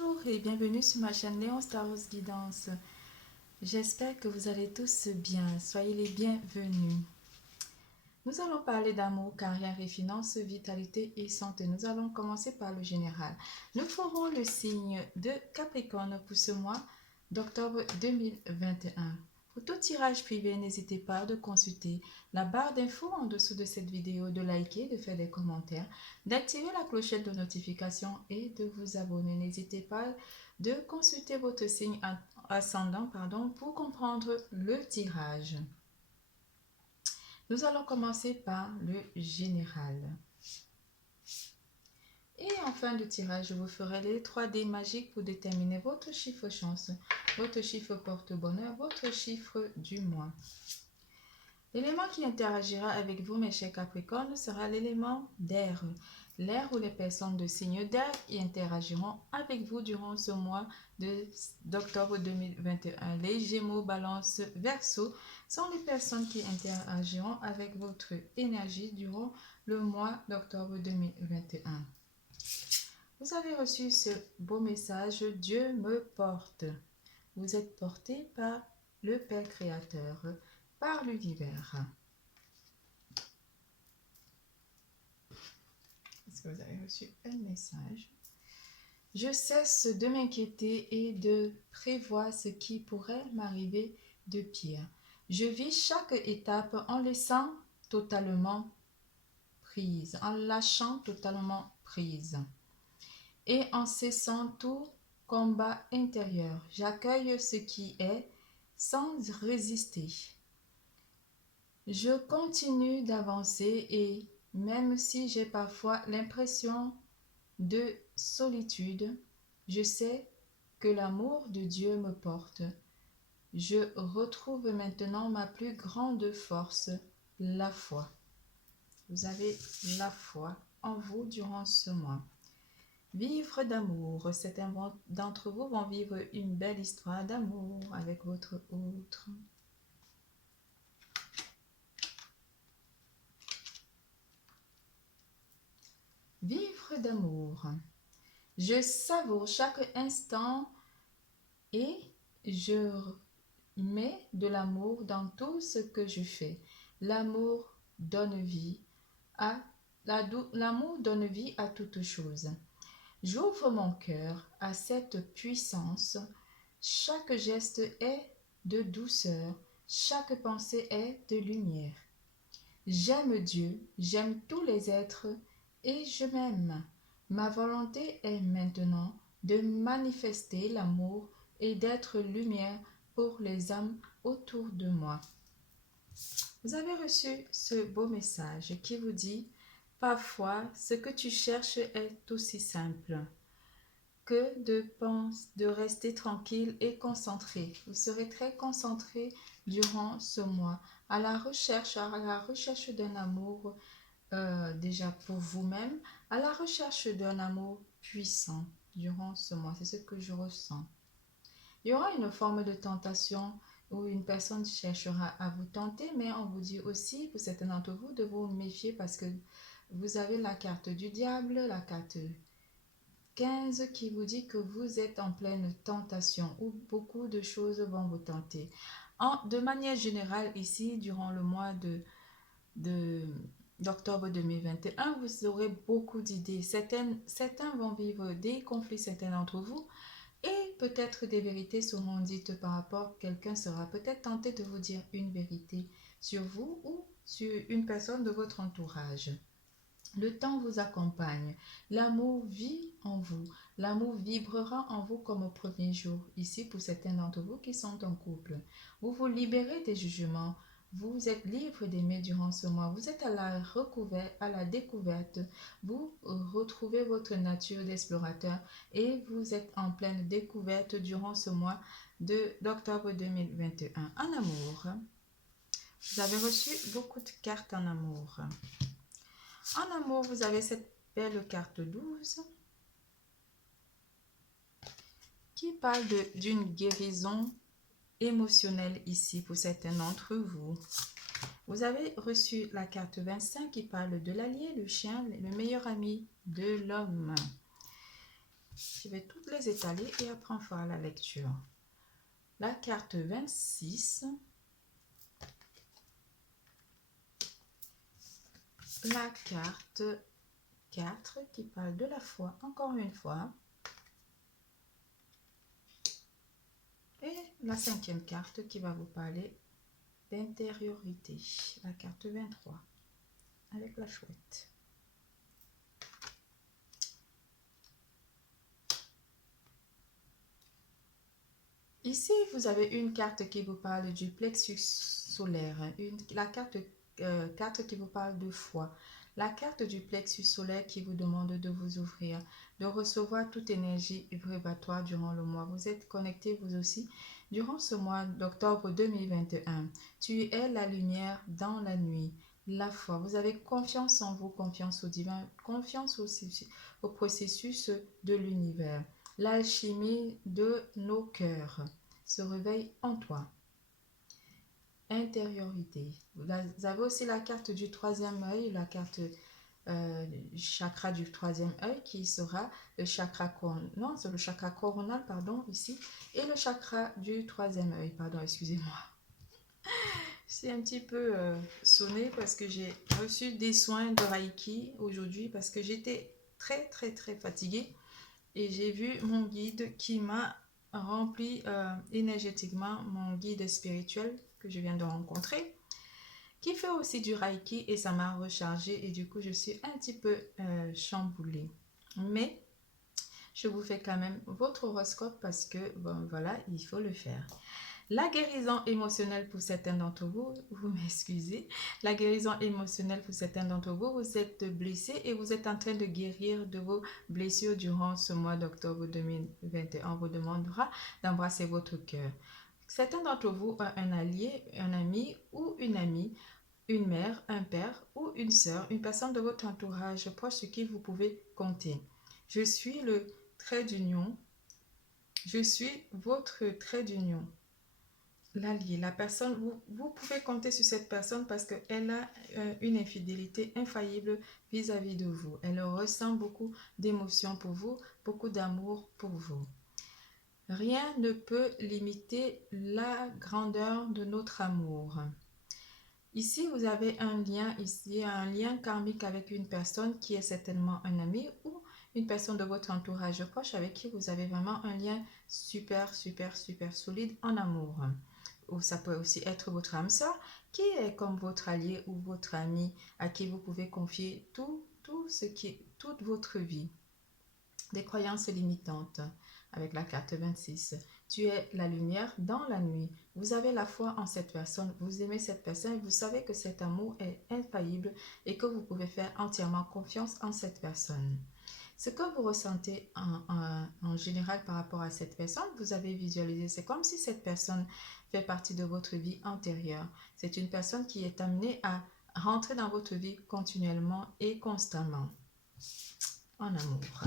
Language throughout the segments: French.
Bonjour et bienvenue sur ma chaîne Léon Star Rose Guidance. J'espère que vous allez tous bien. Soyez les bienvenus. Nous allons parler d'amour, carrière et finances, vitalité et santé. Nous allons commencer par le général. Nous ferons le signe de Capricorne pour ce mois d'octobre 2021. Pour tout tirage privé, n'hésitez pas à consulter la barre d'infos en dessous de cette vidéo, de liker, de faire des commentaires, d'activer la clochette de notification et de vous abonner. N'hésitez pas de consulter votre signe ascendant pour comprendre le tirage. Nous allons commencer par le général. Et en fin de tirage, je vous ferai les 3D magiques pour déterminer votre chiffre chance, votre chiffre porte-bonheur, votre chiffre du mois. L'élément qui interagira avec vous, mes chers Capricornes, sera l'élément d'air. L'air où les personnes de signe d'air interagiront avec vous durant ce mois d'octobre 2021. Les Gémeaux, Balance, Verseau sont les personnes qui interagiront avec votre énergie durant le mois d'octobre 2021. Vous avez reçu ce beau message, Dieu me porte. Vous êtes porté par le Père Créateur, par l'univers. Est-ce que vous avez reçu un message? Je cesse de m'inquiéter et de prévoir ce qui pourrait m'arriver de pire. Je vis chaque étape en laissant totalement prise, en lâchant totalement prise et en cessant tout combat intérieur. J'accueille ce qui est sans résister. Je continue d'avancer et même si j'ai parfois l'impression de solitude, je sais que l'amour de Dieu me porte. Je retrouve maintenant ma plus grande force, la foi. Vous avez la foi en vous durant ce mois. Vivre d'amour. Certains d'entre vous vont vivre une belle histoire d'amour avec votre autre. Vivre d'amour. Je savoure chaque instant et je mets de l'amour dans tout ce que je fais. L'amour donne vie l'amour donne vie à toute chose. J'ouvre mon cœur à cette puissance. Chaque geste est de douceur, chaque pensée est de lumière. J'aime Dieu, j'aime tous les êtres et je m'aime. Ma volonté est maintenant de manifester l'amour et d'être lumière pour les âmes autour de moi. Vous avez reçu ce beau message qui vous dit « Parfois, ce que tu cherches est aussi simple que de rester tranquille et concentré. » Vous serez très concentré durant ce mois à la recherche d'un amour déjà pour vous-même, à la recherche d'un amour puissant durant ce mois. C'est ce que je ressens. Il y aura une forme de tentation où une personne cherchera à vous tenter, mais on vous dit aussi, pour certains d'entre vous, de vous méfier parce que vous avez la carte du diable, la carte 15 qui vous dit que vous êtes en pleine tentation où beaucoup de choses vont vous tenter. De manière générale, ici, durant le mois d'octobre 2021, vous aurez beaucoup d'idées. Certains vont vivre des conflits, certains d'entre vous, et peut-être des vérités seront dites par rapport. Quelqu'un sera peut-être tenté de vous dire une vérité sur vous ou sur une personne de votre entourage. Le temps vous accompagne. L'amour vit en vous. L'amour vibrera en vous comme au premier jour. Ici, pour certains d'entre vous qui sont en couple, vous vous libérez des jugements. Vous êtes libre d'aimer durant ce mois. Vous êtes à la découverte. Vous retrouvez votre nature d'explorateur et vous êtes en pleine découverte durant ce mois d'octobre 2021. En amour, vous avez reçu beaucoup de cartes en amour. En amour, vous avez cette belle carte 12 qui parle d'une guérison émotionnelle ici pour certains d'entre vous. Vous avez reçu la carte 25 qui parle de l'allié, le chien, le meilleur ami de l'homme. Je vais toutes les étaler et après on fera la lecture. La carte 26. La carte 4 qui parle de la foi, encore une fois. Et la 5e carte qui va vous parler d'intériorité. La carte 23 avec la chouette. Ici, vous avez une carte qui vous parle du plexus solaire. La carte 4 qui vous parle de foi. La carte du plexus solaire qui vous demande de vous ouvrir, de recevoir toute énergie vibratoire durant le mois. Vous êtes connecté vous aussi durant ce mois d'octobre 2021. Tu es la lumière dans la nuit. La foi. Vous avez confiance en vous, confiance au divin, confiance aussi au processus de l'univers. L'alchimie de nos cœurs se réveille en toi. Intériorité. Vous avez aussi la carte du troisième œil, la carte chakra du troisième œil qui sera le chakra coronal, non, c'est le chakra coronal, pardon, ici, et le chakra du troisième œil, pardon, excusez-moi. Je suis un petit peu sonnée parce que j'ai reçu des soins de Reiki aujourd'hui parce que j'étais très fatiguée. Et j'ai vu mon guide qui m'a rempli énergétiquement, mon guide spirituel que je viens de rencontrer, qui fait aussi du Reiki et ça m'a rechargée et du coup je suis un petit peu chamboulée. Mais je vous fais quand même votre horoscope parce que, bon voilà, il faut le faire. La guérison émotionnelle pour certains d'entre vous, vous m'excusez, la guérison émotionnelle pour certains d'entre vous, vous êtes blessés et vous êtes en train de guérir de vos blessures durant ce mois d'octobre 2021. On vous demandera d'embrasser votre cœur. Certains d'entre vous ont un allié, un ami ou une amie, une mère, un père ou une sœur, une personne de votre entourage proche sur qui vous pouvez compter. Je suis le trait d'union. Je suis votre trait d'union. L'allié, la personne, vous pouvez compter sur cette personne parce qu'elle a une infidélité infaillible vis-à-vis de vous. Elle ressent beaucoup d'émotions pour vous, beaucoup d'amour pour vous. Rien ne peut limiter la grandeur de notre amour. Ici, vous avez un lien karmique avec une personne qui est certainement un ami ou une personne de votre entourage proche avec qui vous avez vraiment un lien super solide en amour. Ou ça peut aussi être votre âme sœur qui est comme votre allié ou votre ami à qui vous pouvez confier toute votre vie. Des croyances limitantes avec la carte 26. Tu es la lumière dans la nuit. Vous avez la foi en cette personne, vous aimez cette personne, vous savez que cet amour est infaillible et que vous pouvez faire entièrement confiance en cette personne. Ce que vous ressentez en général par rapport à cette personne, vous avez visualisé, c'est comme si cette personne fait partie de votre vie antérieure. C'est une personne qui est amenée à rentrer dans votre vie continuellement et constamment en amour.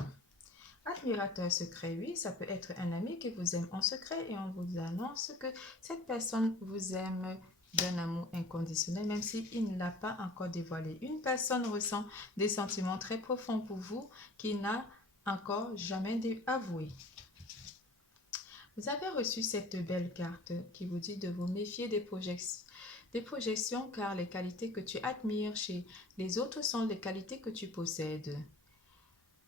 Admirateur secret, oui, ça peut être un ami qui vous aime en secret et on vous annonce que cette personne vous aime d'un amour inconditionnel, même s'il ne l'a pas encore dévoilé. Une personne ressent des sentiments très profonds pour vous qui n'a encore jamais avoué. Vous avez reçu cette belle carte qui vous dit de vous méfier des projections car les qualités que tu admires chez les autres sont les qualités que tu possèdes.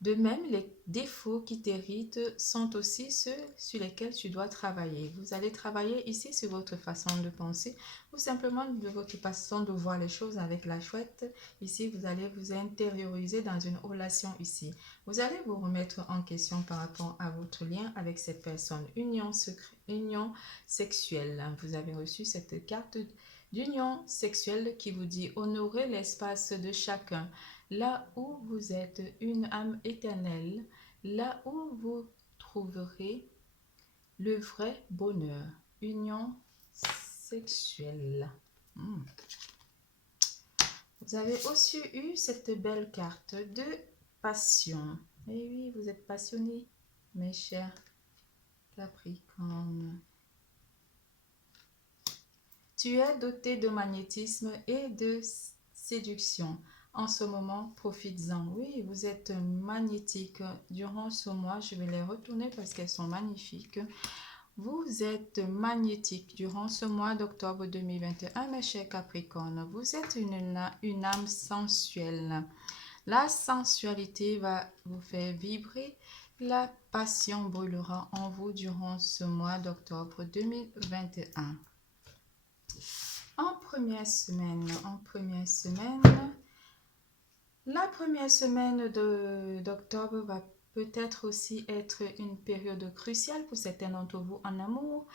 De même, les défauts qui t'irritent sont aussi ceux sur lesquels tu dois travailler. Vous allez travailler ici sur votre façon de penser ou simplement de votre façon de voir les choses avec la chouette. Ici, vous allez vous intérioriser dans une relation ici. Vous allez vous remettre en question par rapport à votre lien avec cette personne. Union sexuelle. Vous avez reçu cette carte d'union sexuelle qui vous dit honorer l'espace de chacun. Là où vous êtes une âme éternelle, là où vous trouverez le vrai bonheur. Union sexuelle. Vous avez aussi eu cette belle carte de passion. Et oui, vous êtes passionné, mes chers Capricornes. Tu es doté de magnétisme et de séduction. en ce moment, profites-en. Oui, vous êtes magnétique. Durant ce mois, je vais les retourner parce qu'elles sont magnifiques. Vous êtes magnétique durant ce mois d'octobre 2021, mes chers Capricornes. Vous êtes une âme sensuelle. La sensualité va vous faire vibrer. La passion brûlera en vous durant ce mois d'octobre 2021. En première semaine, la première semaine d'octobre va peut-être aussi être une période cruciale pour certains d'entre vous en amour.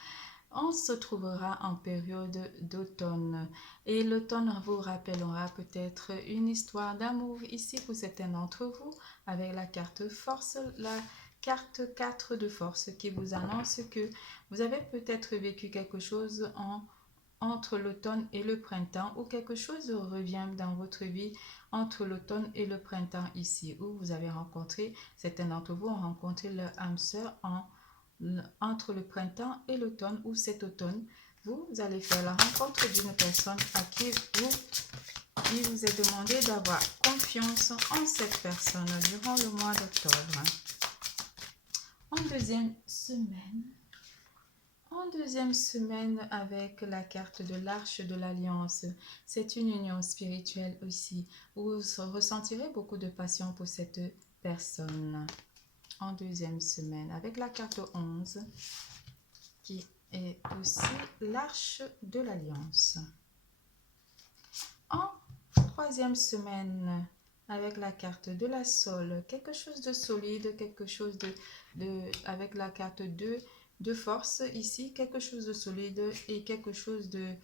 On se trouvera en période d'automne et l'automne vous rappellera peut-être une histoire d'amour ici pour certains d'entre vous avec la carte force, la carte 4 de force qui vous annonce que vous avez peut-être vécu quelque chose entre l'automne et le printemps ou quelque chose revient dans votre vie entre l'automne et le printemps ici où vous avez rencontré, certains d'entre vous ont rencontré leur âme sœur entre le printemps et l'automne ou cet automne. Vous allez faire la rencontre d'une personne à qui il vous est demandé d'avoir confiance en cette personne durant le mois d'octobre. En deuxième semaine avec la carte de l'arche de l'alliance, c'est une union spirituelle aussi, où vous ressentirez beaucoup de passion pour cette personne. En deuxième semaine avec la carte 11, qui est aussi l'arche de l'alliance. En troisième semaine avec la carte de la Sole, quelque chose de solide, quelque chose avec la carte 2 de force ici, quelque chose de solide et quelque chose de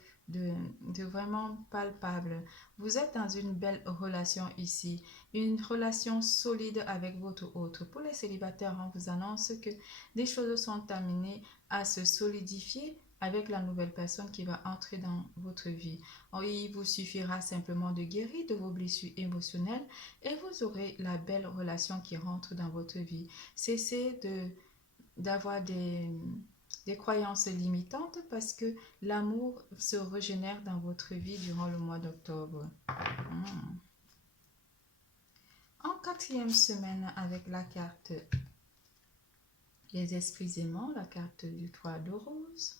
vraiment palpable. Vous êtes dans une belle relation ici, une relation solide avec votre autre. Pour les célibataires, on vous annonce que des choses sont amenées à se solidifier avec la nouvelle personne qui va entrer dans votre vie. Il vous suffira simplement de guérir de vos blessures émotionnelles et vous aurez la belle relation qui rentre dans votre vie. Cessez d'avoir des croyances limitantes parce que l'amour se régénère dans votre vie durant le mois d'octobre. En quatrième semaine avec la carte des esprits aimants, la carte du 3 de rose.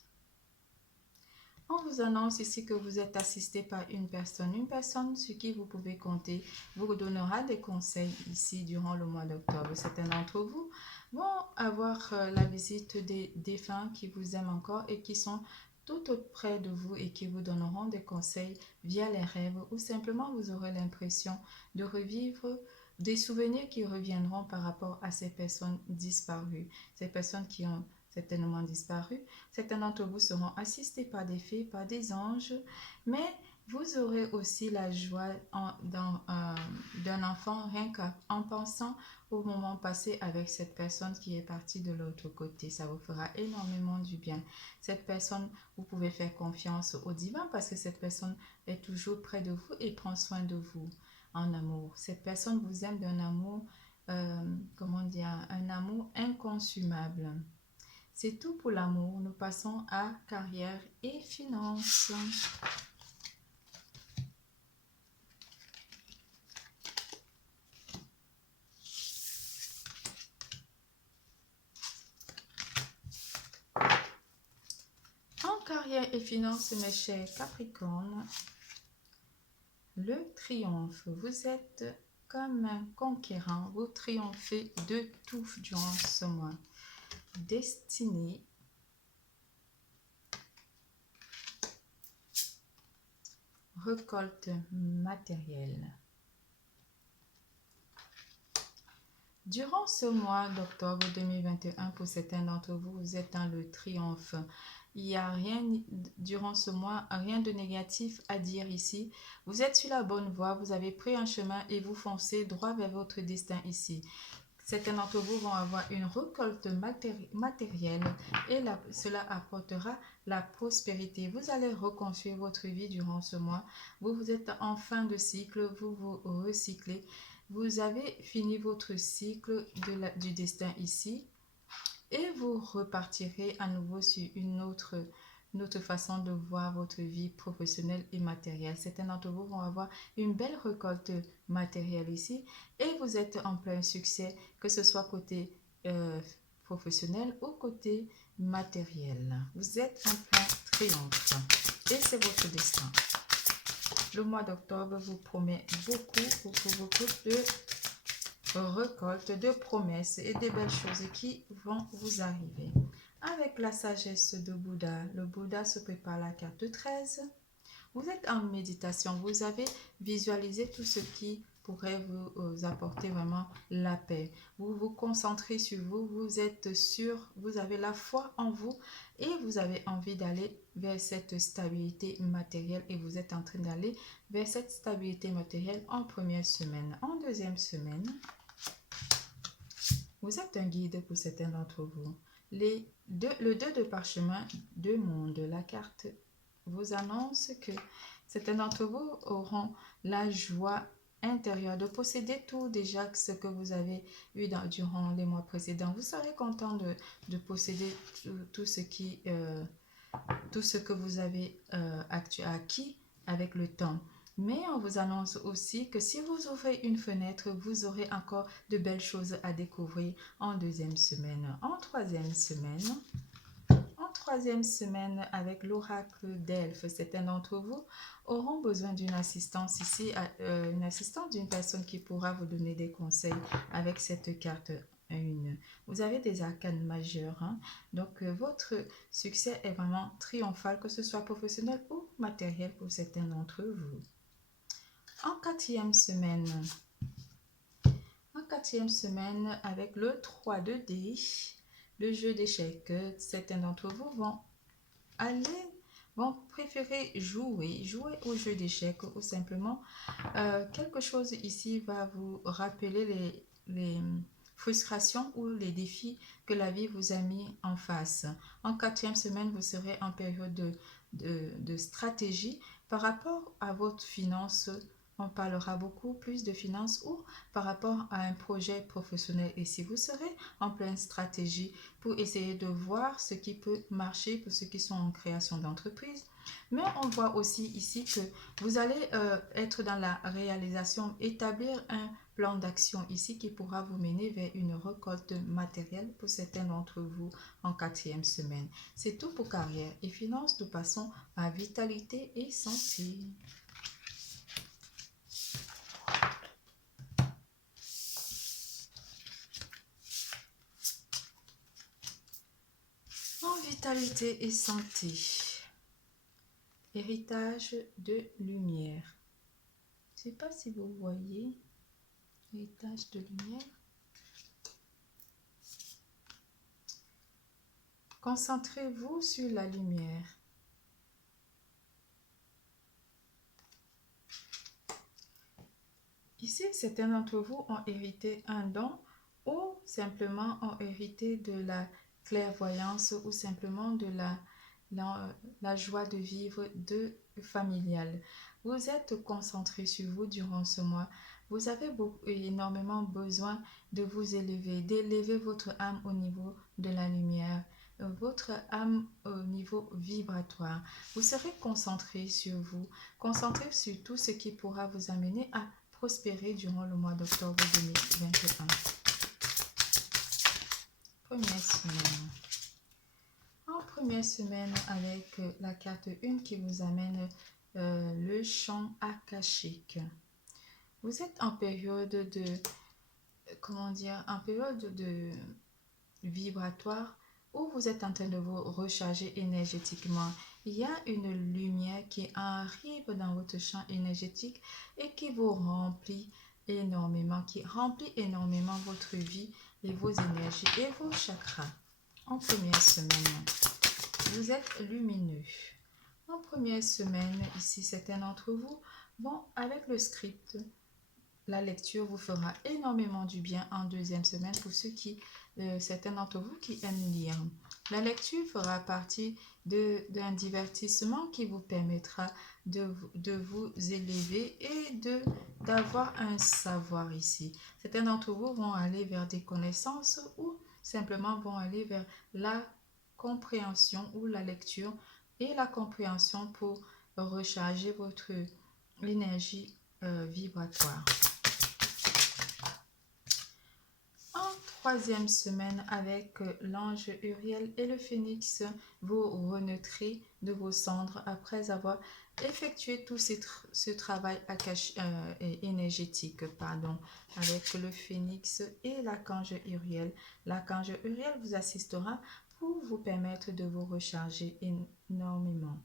On vous annonce ici que vous êtes assisté par une personne sur qui vous pouvez compter, vous donnera des conseils ici durant le mois d'octobre. Certains d'entre vous vont avoir la visite des défunts qui vous aiment encore et qui sont tout près de vous et qui vous donneront des conseils via les rêves ou simplement vous aurez l'impression de revivre des souvenirs qui reviendront par rapport à ces personnes disparues, ces personnes qui ont certainement disparu. Certains d'entre vous seront assistés par des fées, par des anges, mais vous aurez aussi la joie d'un enfant rien qu'en pensant au moment passé avec cette personne qui est partie de l'autre côté. Ça vous fera énormément du bien. Cette personne, vous pouvez faire confiance au divin parce que cette personne est toujours près de vous et prend soin de vous en amour. Cette personne vous aime d'un amour, un amour inconsumable. C'est tout pour l'amour. Nous passons à carrière et finances. En carrière et finances, mes chers Capricornes, le triomphe. Vous êtes comme un conquérant. Vous triomphez de tout durant ce mois. Destinée. Récolte matérielle. Durant ce mois d'octobre 2021, pour certains d'entre vous, vous êtes dans le triomphe. Il n'y a rien, durant ce mois, rien de négatif à dire ici. Vous êtes sur la bonne voie, vous avez pris un chemin et vous foncez droit vers votre destin ici. Certains d'entre vous vont avoir une récolte matérielle et cela apportera la prospérité. Vous allez reconstruire votre vie durant ce mois. Vous êtes en fin de cycle, vous vous recyclez. Vous avez fini votre cycle du destin ici et vous repartirez à nouveau sur une autre une autre façon de voir votre vie professionnelle et matérielle. Certains d'entre vous vont avoir une belle récolte matérielle ici et vous êtes en plein succès, que ce soit côté professionnel ou côté matériel. Vous êtes en plein triomphe et c'est votre destin. Le mois d'octobre vous promet beaucoup de récolte, de promesses et de belles choses qui vont vous arriver. Avec la sagesse de Bouddha, le Bouddha se prépare la carte 13. Vous êtes en méditation, vous avez visualisé tout ce qui pourrait vous apporter vraiment la paix. Vous vous concentrez sur vous, vous êtes sûr, vous avez la foi en vous et vous avez envie d'aller vers cette stabilité matérielle et vous êtes en train d'aller vers cette stabilité matérielle en première semaine. En deuxième semaine, vous êtes un guide pour certains d'entre vous. Le 2 de parchemin, 2 mondes, la carte vous annonce que certains d'entre vous auront la joie intérieure de posséder tout déjà ce que vous avez eu durant les mois précédents. Vous serez content de posséder tout ce que vous avez acquis avec le temps. Mais on vous annonce aussi que si vous ouvrez une fenêtre, vous aurez encore de belles choses à découvrir en deuxième semaine. En troisième semaine, avec l'oracle d'Elphes, certains d'entre vous auront besoin d'une assistance ici, une assistance d'une personne qui pourra vous donner des conseils avec cette carte 1. Vous avez des arcanes majeures, hein? Donc votre succès est vraiment triomphal, que ce soit professionnel ou matériel pour certains d'entre vous. En quatrième semaine, avec le 3 de dés, le jeu d'échecs, certains d'entre vous vont préférer jouer au jeu d'échecs ou simplement quelque chose ici va vous rappeler les frustrations ou les défis que la vie vous a mis en face. En quatrième semaine, vous serez en période de stratégie par rapport à votre finance. On parlera beaucoup plus de finances ou par rapport à un projet professionnel. Et si vous serez en pleine stratégie pour essayer de voir ce qui peut marcher pour ceux qui sont en création d'entreprise. Mais on voit aussi ici que vous allez être dans la réalisation, établir un plan d'action ici qui pourra vous mener vers une récolte matérielle pour certains d'entre vous en quatrième semaine. C'est tout pour carrière et finances. Nous passons à vitalité et santé. Vitalité et santé. Héritage de lumière. Je ne sais pas si vous voyez. Héritage de lumière. Concentrez-vous sur la lumière. Ici, certains d'entre vous ont hérité un don ou simplement ont hérité de la clairvoyance ou simplement de la joie de vivre familiale. Vous êtes concentré sur vous durant ce mois. Vous avez énormément besoin de vous élever, d'élever votre âme au niveau de la lumière, votre âme au niveau vibratoire. Vous serez concentré sur vous, concentré sur tout ce qui pourra vous amener à prospérer durant le mois d'octobre 2021. Première semaine. En première semaine avec la carte 1 qui vous amène le champ akashique. Vous êtes en période de vibratoire où vous êtes en train de vous recharger énergétiquement. Il y a une lumière qui arrive dans votre champ énergétique et qui vous remplit énormément, votre vie et vos énergies et vos chakras. En première semaine, vous êtes lumineux. En première semaine, ici, certains d'entre vous vont avec le script. La lecture vous fera énormément du bien en deuxième semaine pour certains d'entre vous qui aiment lire. La lecture fera partie d'un divertissement qui vous permettra de vous élever et d'avoir un savoir ici. Certains d'entre vous vont aller vers des connaissances ou simplement vont aller vers la compréhension ou la lecture et la compréhension pour recharger votre énergie vibratoire. En troisième semaine, avec l'ange Uriel et le phénix, vous renaîtrez de vos cendres après avoir effectué tout ce travail énergétique, avec le phénix et l'archange Uriel. L'archange Uriel vous assistera pour vous permettre de vous recharger énormément.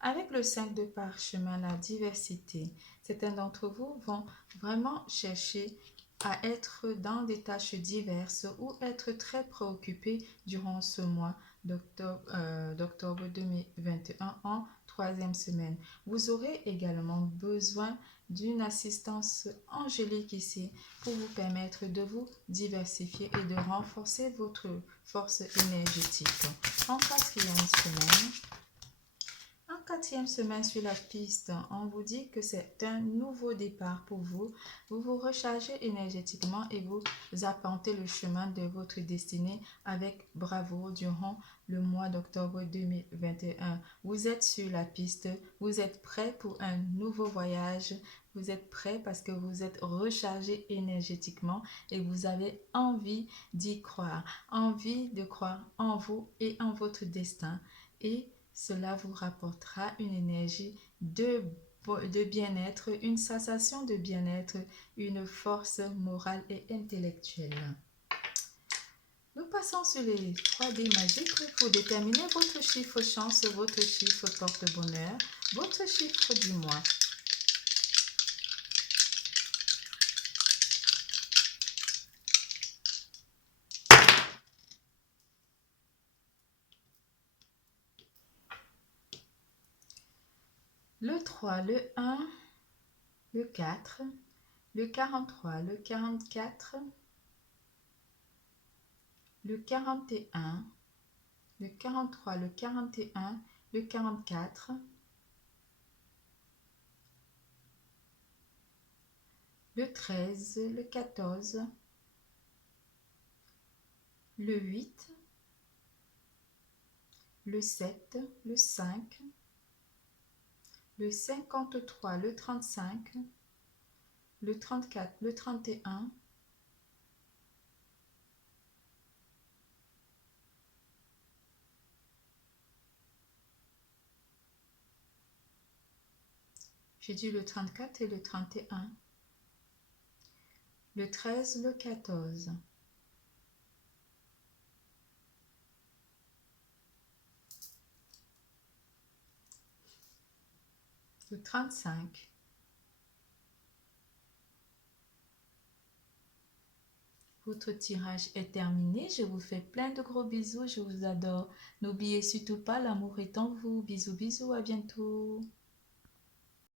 Avec le 5 de parchemin, la diversité, certains d'entre vous vont vraiment chercher à être dans des tâches diverses ou être très préoccupés durant ce mois d'octobre 2021 en troisième semaine. Vous aurez également besoin d'une assistance angélique ici pour vous permettre de vous diversifier et de renforcer votre force énergétique. En quatrième semaine sur la piste, on vous dit que c'est un nouveau départ pour vous. Vous vous rechargez énergétiquement et vous arpentez le chemin de votre destinée avec bravoure durant le mois d'octobre 2021. Vous êtes sur la piste, vous êtes prêt pour un nouveau voyage. Vous êtes prêt parce que vous êtes rechargé énergétiquement et vous avez envie d'y croire, envie de croire en vous et en votre destin. Et cela vous rapportera une énergie de bien-être, une sensation de bien-être, une force morale et intellectuelle. Nous passons sur les 3D magiques pour déterminer votre chiffre chance, votre chiffre porte-bonheur, votre chiffre du mois. Le 3, le 1, le 4, le 43, le 44, le 41, le 43, le 41, le 44, le 13, le 14, le 8, le 7, le 5, le 53, le 35, le 34, le 31, j'ai dit le 34 et le 31, le 13, le 14, le 35. Votre tirage est terminé. Je vous fais plein de gros bisous. Je vous adore. N'oubliez surtout pas, l'amour est en vous. Bisous, bisous. À bientôt.